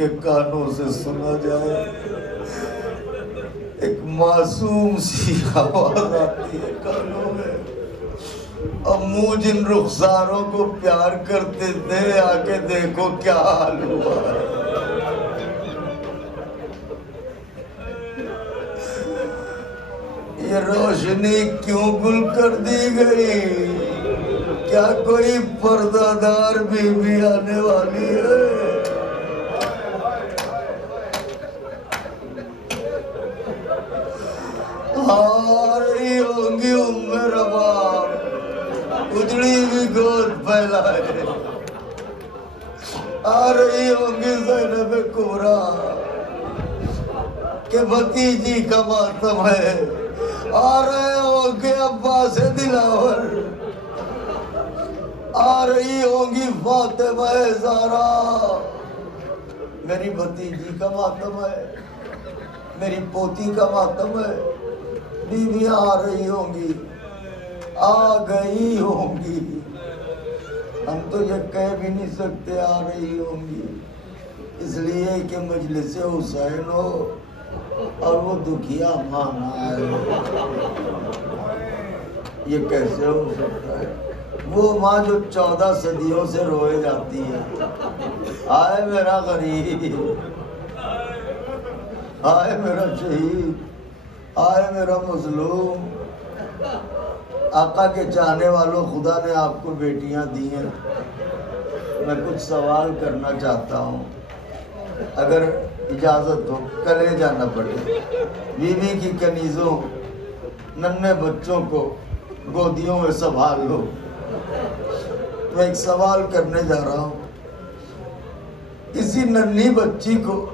کے کانوں سے سنا جائے، ایک معصوم سی آواز آتی ہے کانوں میں، اب منہ جن رخساروں کو پیار کرتے تھے آ کے دیکھو کیا حال ہوا ہے۔ یہ روشنی کیوں گل کر دی گئی؟ کیا کوئی پردہ دار بیوی آنے والی ہے؟ آ رہی ہوں گی ام رباب، اجڑی ہوئی گود پھیلائے، آ رہی ہوں گی زینب کبریٰ کہ بھتیجی کا ماتم ہے، آ رہے ہوں گے عباس دلاور، آ رہی ہوں گی فاطمہ زہرا، میری بھتیجی کا ماتم ہے، میری پوتی کا ماتم ہے، بیویاں آ رہی ہوں گی، آ گئی ہوں گی، ہم تو یہ کہہ بھی نہیں سکتے آ رہی ہوں گی، اس لیے کہ مجلس حسین ہو اور وہ دکھیا ماں نہ آئے، یہ کیسے ہو سکتا ہے؟ وہ ماں جو 14 صدیوں سے روئے جاتی ہے، آئے میرا غریب، آئے میرا شہید، آئے میرا مظلوم۔ آقا کے چاہنے والوں، خدا نے آپ کو بیٹیاں دی ہیں، میں کچھ سوال کرنا چاہتا ہوں، اگر اجازت ہو، کلیجہ نہ پڑے، بیوی کی کنیزوں ننھے بچوں کو گودیوں میں سنبھال لو۔ میں ایک سوال کرنے جا رہا ہوں، کسی ننھی بچی کو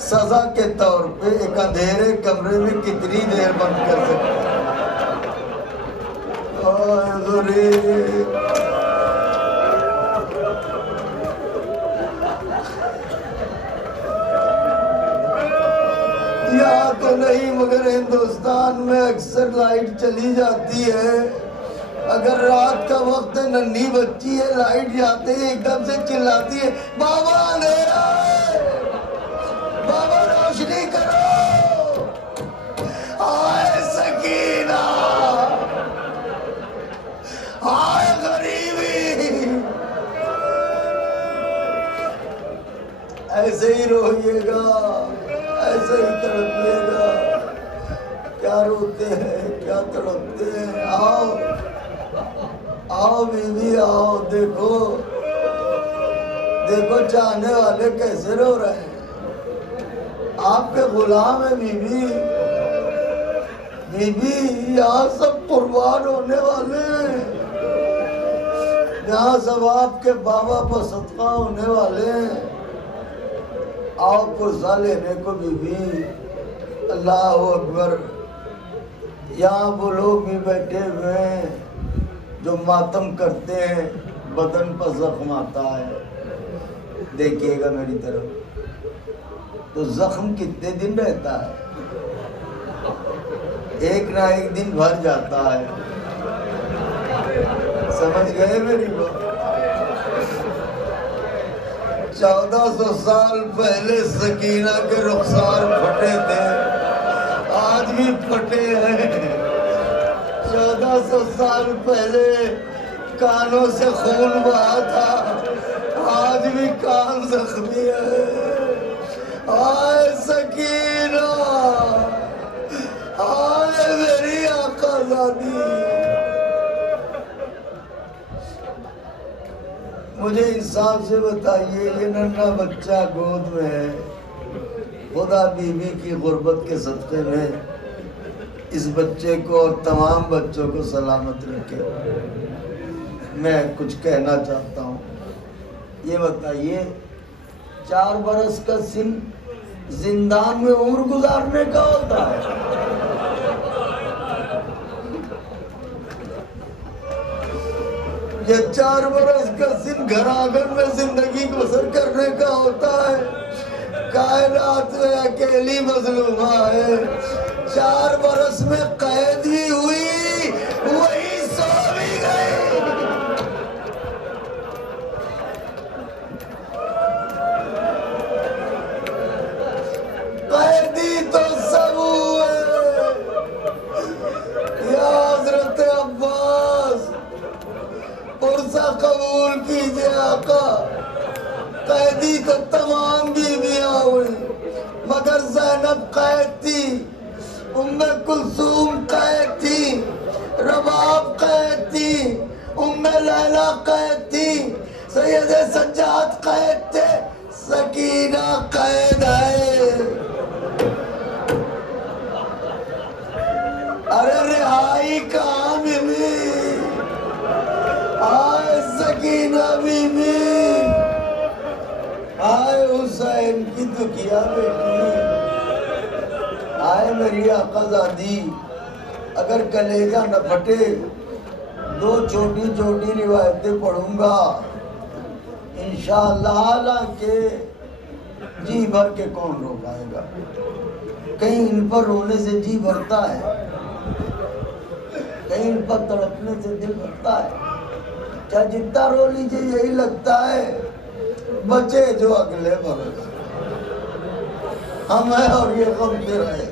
سزا کے طور پہ ایک اندھیرے کمرے میں کتنی دیر بند کر سکتے ہیں؟ یہاں تو نہیں مگر ہندوستان میں اکثر لائٹ چلی جاتی ہے، اگر رات کا وقت ننھی بچی ہے، لائٹ جاتے ہی ایک دم سے چلاتی ہے، بابا اندھیرا ہے، بابا روشنی کرو، آئے سکینہ، آئے غریبی۔ ایسے ہی روئیے گا، ایسے ہی تڑپیے گا، کیا روتے ہیں، کیا تڑپتے ہیں۔ آؤ آؤ بیوی آؤ، دیکھو دیکھو چاہنے والے کیسے رو رہے ہیں، آپ کے غلام ہیں بیوی، بیوی یہاں سب قربان ہونے والے ہیں، یہاں سب آپ کے بابا پر صدقہ ہونے والے ہیں، آؤ پرزہ لینے کو بیوی۔ اللہ اکبر۔ یہاں وہ لوگ بھی بیٹھے ہوئے ہیں جو ماتم کرتے ہیں، بدن پر زخم آتا ہے، دیکھیے گا میری طرف، تو زخم کتنے دن رہتا ہے؟ ایک نہ ایک دن بھر جاتا ہے، سمجھ گئے میری بات؟ 1400 سال پہلے سکینہ کے رخسار پھٹے تھے، آج بھی پھٹے ہیں۔ 1400 سال پہلے کانوں سے خون بہا تھا، آج بھی کان زخمی ہے۔ آئے سکینہ، آئے میری آقا زادی۔ مجھے انصاف سے بتائیے، یہ ننھا بچہ گود میں ہے، خدا بیوی کی غربت کے صدقے میں اس بچے کو اور تمام بچوں کو سلامت رکھے۔ میں کچھ کہنا چاہتا ہوں، یہ بتائیے 4 برس کا سن زندان میں عمر گزارنے کا ہوتا ہے؟ یہ 4 برس کا سن گھر آنگن میں زندگی بسر کرنے کا ہوتا ہے؟ کائنات میں اکیلی مظلومہ ہے، 4 برس میں قید بھی ہوئی، وہی سو بھی گئی۔ قیدی تو تمام بیویاں ہوئی، مگر زینب قید تھی، ام کلثوم قید تھی، رباب قید تھی، ام لیلا قید تھی، سید سجاد قید تھے، سکینہ قید ہے۔ ارے رہائی کہاں ملی؟ آئے سکینہ بی بی، آئے حسین کی دکھیا بیٹی، آئے میری آقا زادی۔ اگر کلیجہ نہ پھٹے دو چھوٹی چھوٹی روایتیں پڑھوں گا انشاءاللہ، حالانکہ جی بھر کے کون رو پائے گا، کہیں ان پر رونے سے جی بھرتا ہے، کہیں ان پر تڑپنے سے دل بھرتا ہے، کیا جتنا رو لیجیے یہی لگتا ہے بچے جو اگلے برس ہمیں اور یہ غم پہ رہے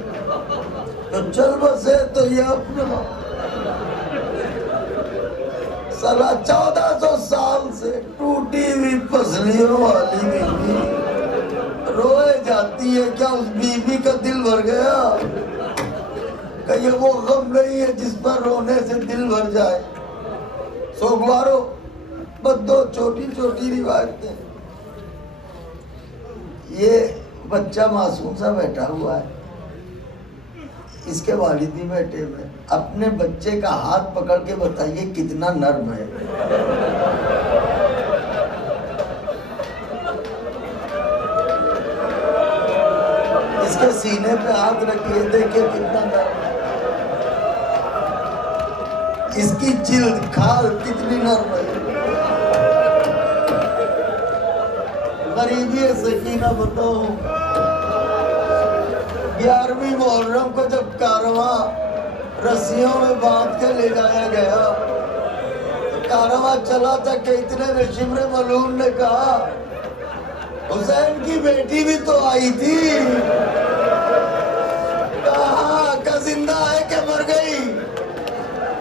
تو چل بسے تو یہ اپنا 1400 سال سے ٹوٹی ہوئی پسلیوں والی بیوی روئے جاتی ہے، کیا اس بیوی کا دل بھر گیا؟ کہ یہ وہ غم نہیں ہے جس پر رونے سے دل بھر جائے؟ سوگوارو بس دو چھوٹی چھوٹی روایتیں۔ یہ بچہ معصوم سا بیٹھا ہوا ہے، اس کے والد بھی بیٹھے ہوئے، اپنے بچے کا ہاتھ پکڑ کے بتائیے کتنا نرم ہے۔ اس کے سینے پہ ہاتھ رکھیے، دیکھیے کتنا نرم ہے، اس کی جلد کھال کتنی نرم ہے۔ غریبی سکینہ بتاؤ، 11ویں محرم کو جب کارواں رسیوں میں باندھ کے لے جایا گیا، کارواں چلا تھا کہ اتنے میں شمر ملعون نے کہا حسین کی بیٹی بھی تو آئی تھی، کہاں کا زندہ ہے کہ مر گئی؟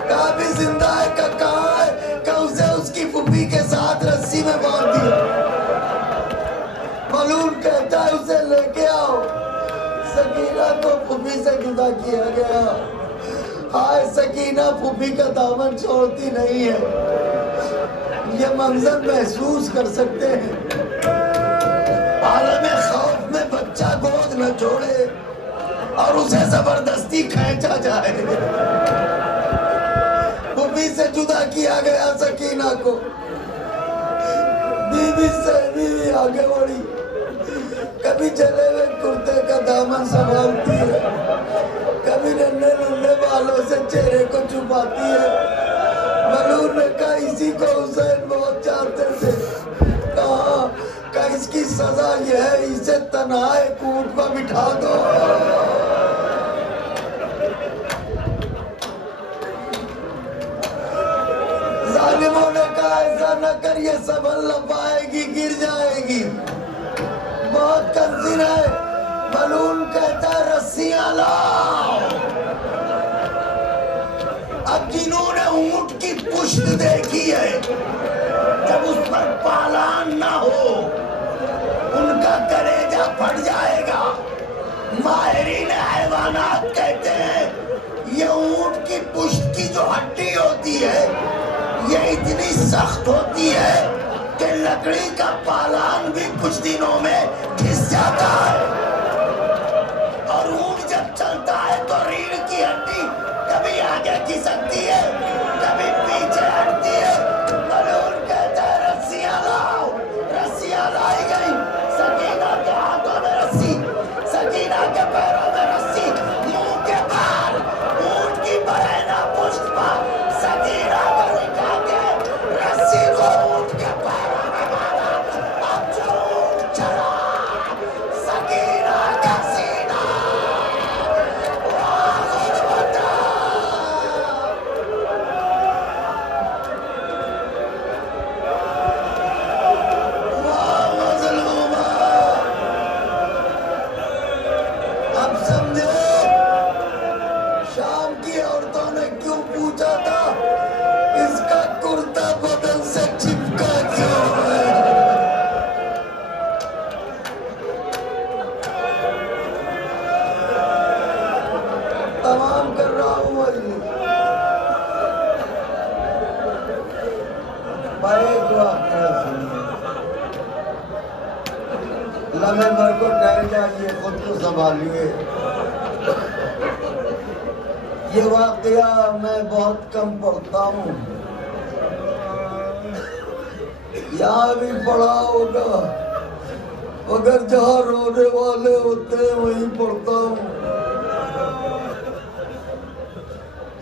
کہا بھی زندہ ہے، کہ کہاں ہے؟ کہ اسے اس کی پھوپھی کے ساتھ رسی میں باندھ دیا۔ ملعون کہتا ہے اسے لے کے آؤ۔ سکینہ کو پھوپھی سے جدا کیا گیا، ہائے سکینہ پھوپھی کا دامن چھوڑتی نہیں ہے۔ یہ منظر محسوس کر سکتے ہیں، عالم خوف میں بچہ گود نہ چھوڑے اور اسے زبردستی کھینچا جائے۔ پھوپھی سے جدا کیا گیا سکینہ کو، بیوی سے بیوی آگے بڑھی، کبھی چلے ہوئے کرتے کا دامن سنبھالتی ہے، کبھی ننھے ننھے بالوں سے چہرے کو چھپاتی ہے۔ ملعون نے کہا اسی کو حسین بہت چاہتے تھے، کہا کہ اس کی سزا یہ ہے اسے تنہائے اونٹ پر بٹھا دو۔ ظالموں نے کہا ایسا نہ کر، یہ سنبھل نہ پائے گی، گر جائے گی، بہت کنزر ہے۔ ملعون کہتا ہے رسیاں لاؤ۔ اب جنہوں نے اونٹ کی پشت دیکھی ہے، جب اس پر پالان نہ ہو ان کا کلیجہ پھٹ جائے گا۔ ماہرین حیوانات کہتے ہیں یہ اونٹ کی پشت کی جو ہڈی ہوتی ہے یہ اتنی سخت ہوتی ہے کہ لکڑی کا پالان بھی کچھ دنوں میں گھس جاتا ہے، اور اونٹ جب چلتا ہے تو ریڑھ کی ہڈی کبھی آگے کھسکتی ہے کبھی پیچھے ہٹتی ہے۔ ملعون کہتا ہے رسیاں لاؤ۔ رسیاں لائی گئی، سکینہ کے ہاتھوں میں رسی، سکینہ کے پیروں میں رسی، منہ کے بال، اونٹ کی برینا پشت پر سکینہ کو لٹا کے رسی کو اونٹ کے پیروں میں باندھا۔ اب جو اونٹ چلا لمحے بھر کو ٹہل جائیے، خود کو سنبھالیے۔ یہ واقعہ میں بہت کم پڑھتا ہوں، یہاں بھی پڑھا ہوگا، مگر جہاں رونے والے ہوتے ہیں وہیں پڑھتا ہوں۔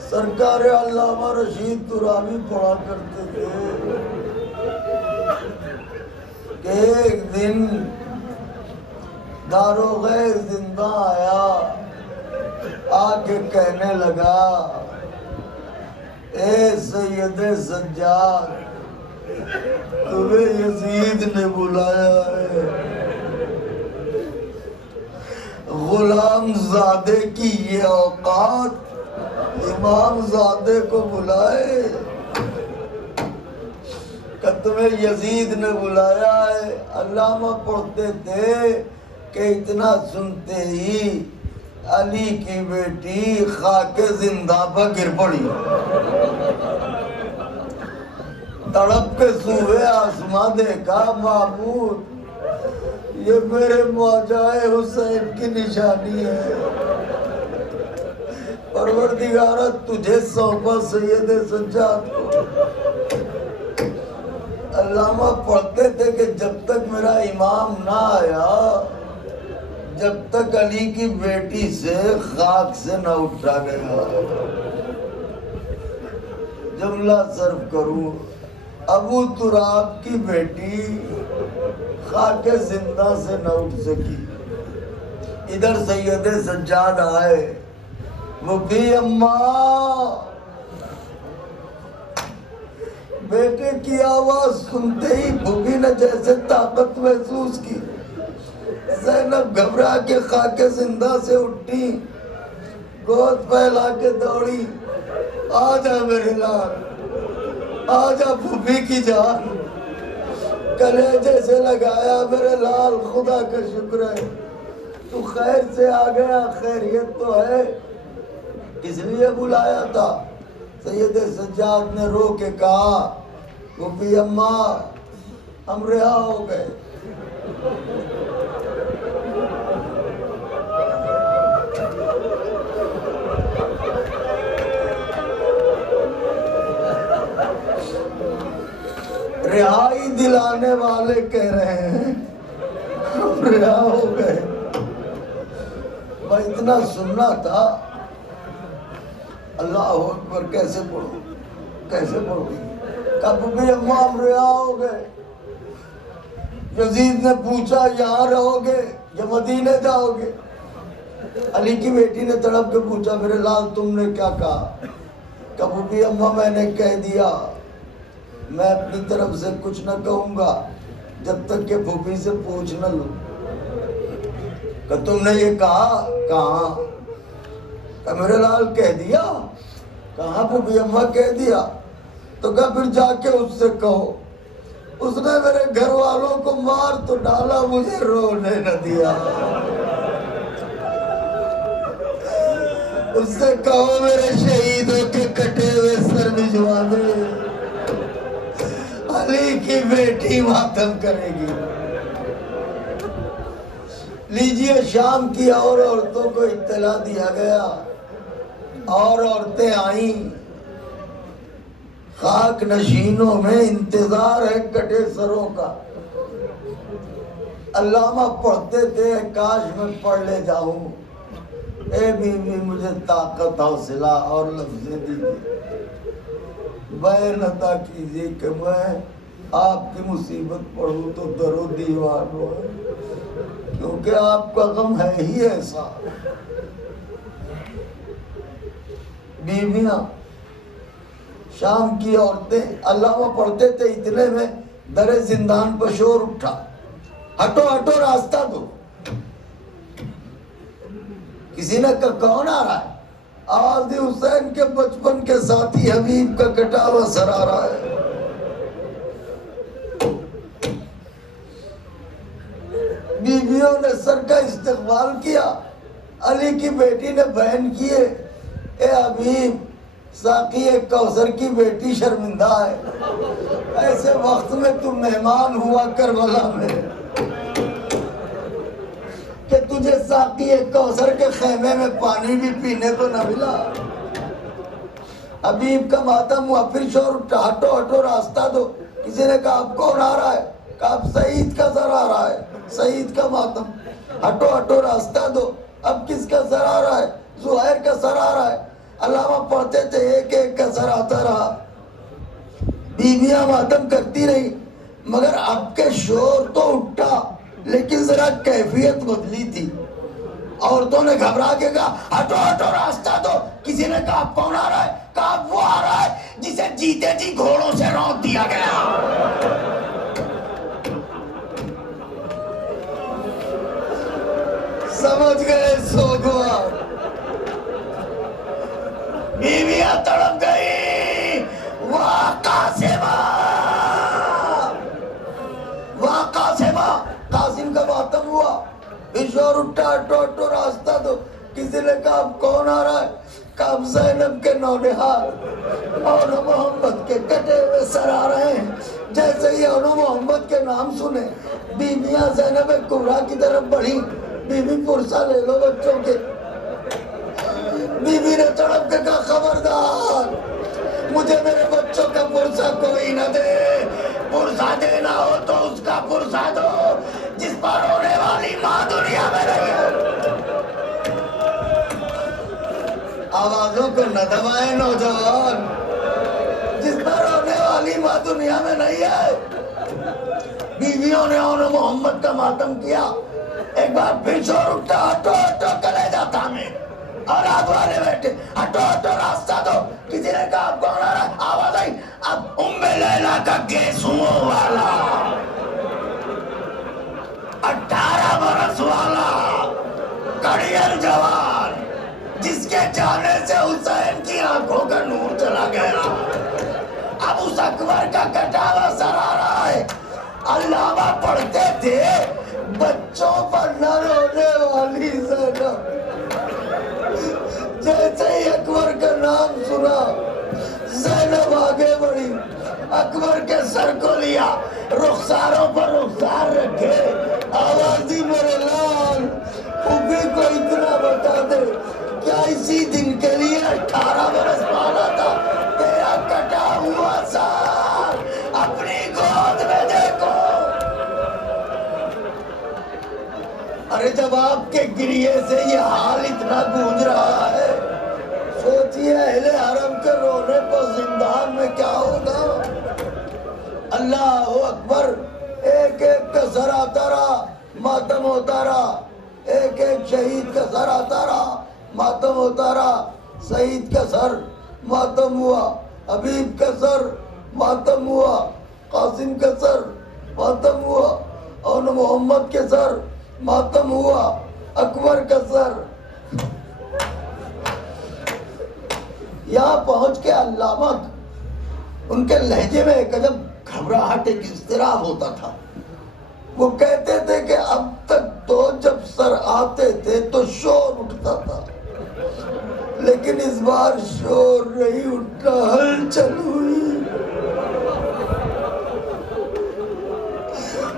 سرکار علامہ رشید ترابی پڑھا کرتے تھے کہ ایک دن داروغہ زندہ آیا، آ کے کہنے لگا، اے سید سجاد، تمہیں یزید نے بلایا ہے، غلام زادے کی یہ اوقات امام زادے کو بلائے کہ تمہیں یزید نے بلایا ہے۔ علامہ پڑھتے تھے کہ اتنا سنتے ہی علی کی بیٹی خاک زندہ پر گر پڑی، تڑپ کے صوبے آسمان دیکھا، معبود یہ میرے موجائے حسین کی نشانی ہے، پروردگارہ تجھے سونپا سید سجاد کو۔ علامہ پڑھتے تھے کہ جب تک میرا امام نہ آیا، جب تک علی کی بیٹی سے خاک سے نہ اٹھا گیا۔ جملہ صرف کروں، ابو تراب کی بیٹی خاک زندہ سے نہ اٹھ سکی۔ ادھر سید سجاد آئے، وہ بھی اماں، بیٹے کی آواز سنتے ہی بھوبی نے جیسے طاقت محسوس کی، زینب گھبرا کے خاک زندہ سے اٹھی، گود پھیلا کے دوڑی، آجا میرے لال، آجا بھوبی کی جان، کلیجے سے لگایا، میرے لال خدا کا شکر ہے تو خیر سے آ گیا، خیریت تو ہے، اس لیے بلایا تھا۔ سید سجاد نے رو کے کہا، پھوپھی اماں ہم رہا ہو گئے۔ رہائی دلانے والے کہہ رہے ہیں ہم رہا ہو گئے۔ میں اتنا سننا تھا، اللہ اکبر، کیسے پڑھوں کیسے پڑھوں، کب بھی ہم رہا ہو گئے۔ یزید نے پوچھا یہاں رہو گے یا مدینے جاؤ گے؟ علی کی بیٹی نے تڑپ کے پوچھا، میرے لال تم نے کیا کہا؟ کب بھی اماں میں نے کہہ دیا میں اپنی طرف سے کچھ نہ کہوں گا جب تک کہ پھوپھی سے پوچھ نہ لوں۔ کہ تم نے یہ کہا؟ کہاں؟ کہ میرے لال کہہ دیا۔ کہاں پھوپھی اماں کہہ دیا؟ تو کہا پھر جا کے اس سے کہو، اس نے میرے گھر والوں کو مار تو ڈالا، مجھے رونے نہ دیا۔ اس سے کہو میرے شہیدوں کے کٹے ہوئے سر بھجوا دے، علی کی بیٹی ماتم کرے گی۔ لیجئے، شام کی اور عورتوں کو اطلاع دیا گیا، اور عورتیں آئیں، خاک نشینوں میں انتظار ہے کٹے سروں کا۔ علامہ پڑھتے تھے، کاش میں پڑھ لے جاؤں، اے بیوی مجھے طاقت حوصلہ اور لفظیں دیجیے، بیان عطا کیجیے کہ میں آپ کی مصیبت پڑھوں تو در و دیوار ہو، کیونکہ آپ کا غم ہے ہی ایسا۔ بیویاں، شام کی عورتیں، علامہ پڑھتے تھے، اتنے میں در زندان پر شور اٹھا، ہٹو ہٹو راستہ دو۔ کسی نے کہا کون آ رہا ہے؟ آج حسین کے بچپن کے ساتھی حبیب کا کٹا ہوا سر آ رہا ہے۔ بیویوں نے سر کا استقبال کیا، علی کی بیٹی نے بیان کیے، اے حبیب، ساقی کوثر کی بیٹی شرمندہ ہے، ایسے وقت میں تم مہمان ہوا کربلا میں۔ مجھے ساقی کوثر کے خیمے میں پانی بھی پینے کو نہ ملا. حبیب کا ماتم ہوا. پھر شور اٹھا, ہٹو ہٹو راستہ دو. کسی نے کہا اب کون آ رہا ہے؟ کہا اب سعید کا سر آ رہا ہے, سعید کا ماتم. ہٹو ہٹو راستہ دو. اب کس کا سر آ رہا ہے؟ زہیر کا سر آ رہا ہے. علامہ پڑھتے تھے, ایک ایک کا سر آتا رہا. بیویاں ماتم کرتی رہی, مگر اب کے شور تو اٹھا لیکن ذرا کیفیت بدلی تھی. عورتوں نے گھبرا کے کہا ہٹو ہٹو راستہ دو. کسی نے کہا کون آ رہا ہے؟ کہا وہ آ رہا ہے جسے جیتے جی گھوڑوں سے رونق دیا گیا. سمجھ گئے سوگوار. بیویاں تڑپ گئی. واہ قاسمہ, واہ قاسمہ. قاسم کا ماتم ہوا. شور اٹھا ہٹو ہٹو راستہ دو. کسی نے کہا اب کون آ رہا ہے؟ کہا اب زینب کے نونہار اور محمد کے کٹے ہوئے سر آ رہے ہیں. جیسے ہی انو محمد کے نام سنے بیویاں زینب کبریٰ کی طرف بڑھی. بی بی پرسہ لے لو بچوں کے. بی بی نے تڑپ کے کہا خبردار, مجھے میرے بچوں کا پرسہ کوئی نہ دے. پرسہ دینا ہو تو اس کا پرسہ دو جس پر رونے والی ماں دنیا میں نہیں ہے. آوازوں کو نہ دبائیں نوجوان, جس پر رونے والی ماں دنیا میں نہیں ہے. بیویوں نے انو محمد کا ماتم کیا. ایک بار پھر شور اٹھا ہٹو ہٹو کلیجہ تھامے. اور آگ والے بیٹھے ہٹو ہٹو راستہ دو. کسی نے کہا اب کون آ رہا ہے؟ آواز آئی اب ام لیلا کا گیسوں والا 18 برس والا کڑیل جوان جس کے جانے سے حسین کی آنکھوں کا نور چلا گیا. اب اس اکبر کا کٹا ہوا سر آ رہا ہے. علامہ پڑھتے تھے بچوں پر نہ رونے والی زینب. جیسے ہی اکبر کا نام سنا زینب آگے بڑھی, اکبر کے سر کو لیا, رخساروں پر رخسار رکھے, آواز دی میرے لال پھوپھی کو اتنا بتا دے کیا اسی دن کے لیے 18 برس پالا تھا تیرا کٹا ہوا سر اپنی گود میں دیکھو. ارے جب آپ کے گریے سے یہ حال اتنا گونج رہا ہے, سوچیے اہل حرم کے رونے پر زندان میں کیا ہوگا. اللہ اکبر. ایک ایک کا سر آتا رہا, ماتم ہوتا رہا. ایک ایک شہید کا سر آتا رہا, ماتم ہوتا رہا. سعید کا سر ماتم ہوا, حبیب کا سر ماتم ہوا, قاسم کا سر ماتم ہوا, اور محمد کے سر ماتم ہوا, اکبر کا سر. یہاں پہنچ کے علامہ ان کے لہجے میں ایک عجب گھبراہٹ, ایک اضطراب ہوتا تھا. وہ کہتے تھے کہ اب تک تو جب سر آتے تھے تو شور اٹھتا تھا, لیکن اس بار شور نہیں اٹھا, ہلچل ہوئی.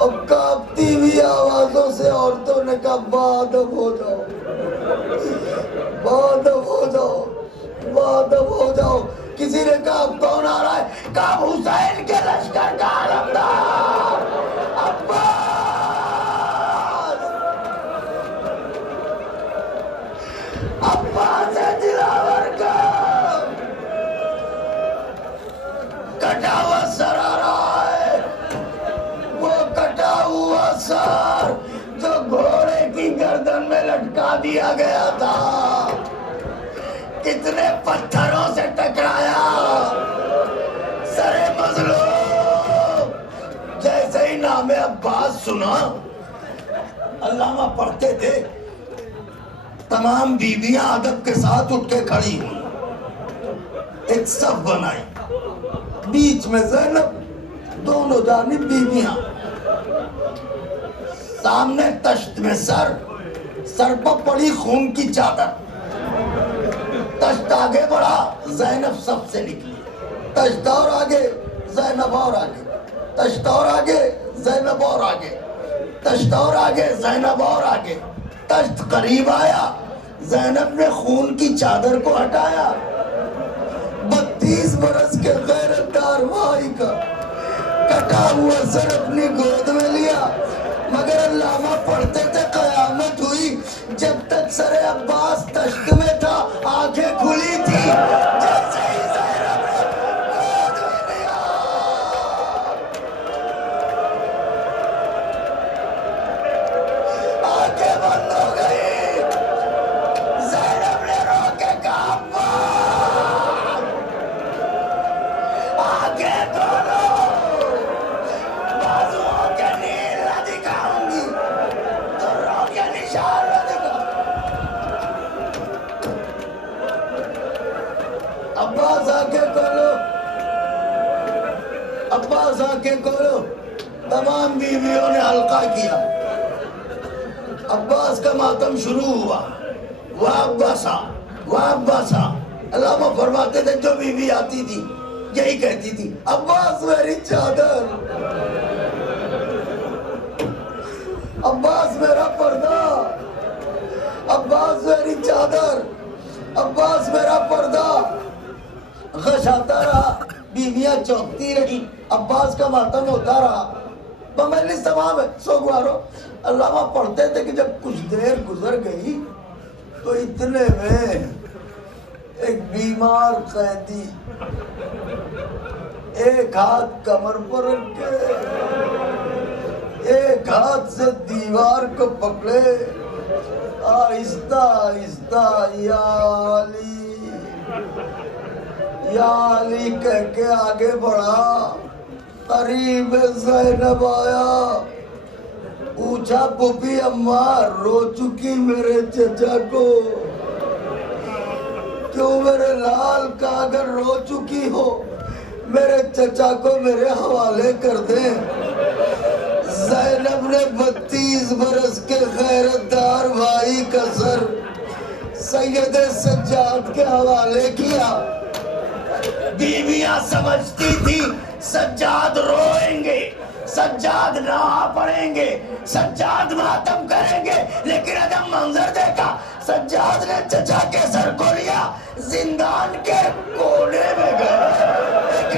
اب کانپتی ہوئی آوازوں سے عورتوں نے کہا بادب ہو جاؤ, بادب ہو جاؤ, بادب ہو جاؤ. کسی نے کہا اب کون آ رہا ہے؟ کہا حسین کے لشکر کا علمدار عباس. عباس دلاور کا کٹا ہوا سر آ رہا ہے. وہ کٹا ہوا سر جو گھوڑے کی گردن میں لٹکا دیا گیا تھا, کتنے پتھروں سے ٹکرایا. سر مظلوم. جیسے ہی نام عباس سنا, علامہ پڑھتے تھے, تمام بیویاں ادب کے ساتھ اٹھ کے کھڑی ہوئی, ایک صف بنائی, بیچ میں زینب, دونوں جانب بیویاں, سامنے تشت میں سر, سر پر پڑی خون کی چادر. تشت آگے بڑھا, زینب سب سے نکلی. تشت اور آگے, زینب اور آگے. تشت اور آگے, زینب اور آگے. تشت اور آگے, زینب اور آگے. تشت قریب آیا، زینب نے خون کی چادر کو ہٹایا، 32 برس کے غیرتدار بھائی کا کٹا ہوا سر اپنی گود میں لیا، مگر علامہ پڑھتے تھے قیامت ہوئی جب تک سر عباس تشت میں تھا آنکھیں کھلی تھی، جیسے ہی زینب نے گود میں لیا آنکھیں بند ہو گئی، زینب نے رو کے کہا آنکھیں کھولو، بازوؤں کے نیل نہ دکھاؤں گی، دروں کے نشان نہ دکھاؤں۔ عباس آنکھیں کھولو، عباس آنکھیں کھولو، تمام بیویوں نے حلقہ کیا، عباس کا ماتم شروع ہوا، واہ عباسا واہ عباسا۔ علامہ فرماتے تھے جو بیوی آتی تھی یہی کہتی تھی عباس میری چادر، عباس میرا پردہ، عباس میری چادر، عباس میرا پردہ۔ غش آتا رہا، بیویاں چونکتی رہی، عباس کا ماتم ہوتا رہا۔ بمجلس تمام ہے سو گوارو۔ علامہ پڑھتے تھے کہ جب کچھ دیر گزر گئی تو اتنے میں ایک بیمار قیدی ایک ہاتھ کمر پر رکھ کے ایک ہاتھ سے دیوار کو پکڑے، آہستہ آہستہ یا علی یا علی کہہ کے آگے بڑھا، قریب زینب آیا، پوچھا پھوپھی اماں رو چکی میرے چچا کو؟ کیوں میرے لال کا اگر رو چکی ہو میرے چچا کو میرے حوالے کر دیں۔ زینب نے 32 برس کے غیرتدار بھائی کا سر سید سجاد کے حوالے کیا۔ بیویاں سمجھتی تھی سجاد روئیں گے، سجاد نہا پڑیں گے، سجاد ماتم کریں گے، لیکن ادم منظر دیکھا، سجاد نے چچا کے سر کو لیا، زندان کے کونے میں گئے، ایک